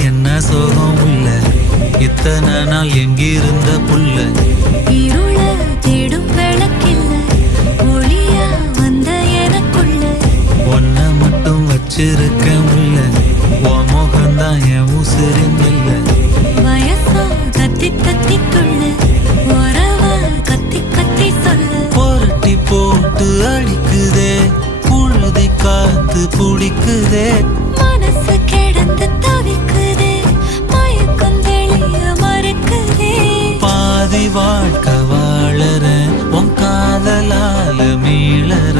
என்ன சோகம் உள்ள இத்தனை நாள் எங்கிருந்த புள்ள இருள தேடும் விளக்கில்ல ஒளியா வந்த எனக்குள்ள ஒன்ன மட்டும் வச்சிருக்க உள்ள உன் முகம்தான் என் உசிரின் இல்ல வயசோ தத்தி தத்தி துள்ள உறவ கத்தி கத்தி சொல்ல புரட்டி போட்டு அடிக்குதே புழுதி காத்து புடிக்குதே மனசு கிடந்து தவிக்குதே மயக்கம் தெளிய மறுக்குதே பாதி வாழ்க்கை வாழற உன் காதலால மீளற